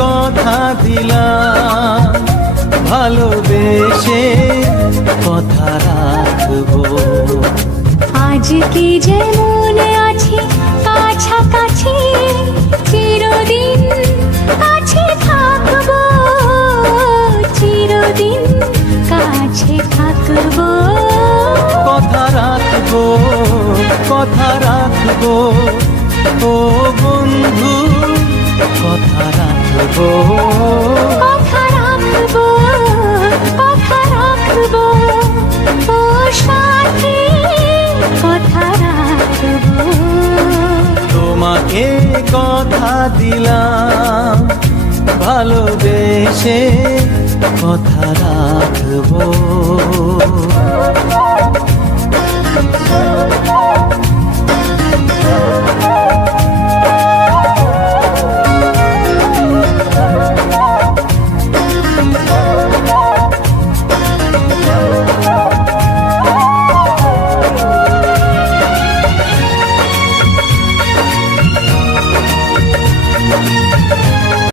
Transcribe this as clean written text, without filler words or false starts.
কথা দিলাম, ভালোবেসে কথা রাখবো। আজকে যেমন আছি কাছাকাছি, চিরদিন কাছে থাকবো, চিরদিন কাছে থাকবো। কথা রাখবো, কথা রাখবো, ও বন্ধু কথা রাখবো। কথা রাখবো, কথা রাখবো, ও সাথী কথা রাখবো। তোমাকে কথা দিলাম, ভালোবেসে কথা রাখবো।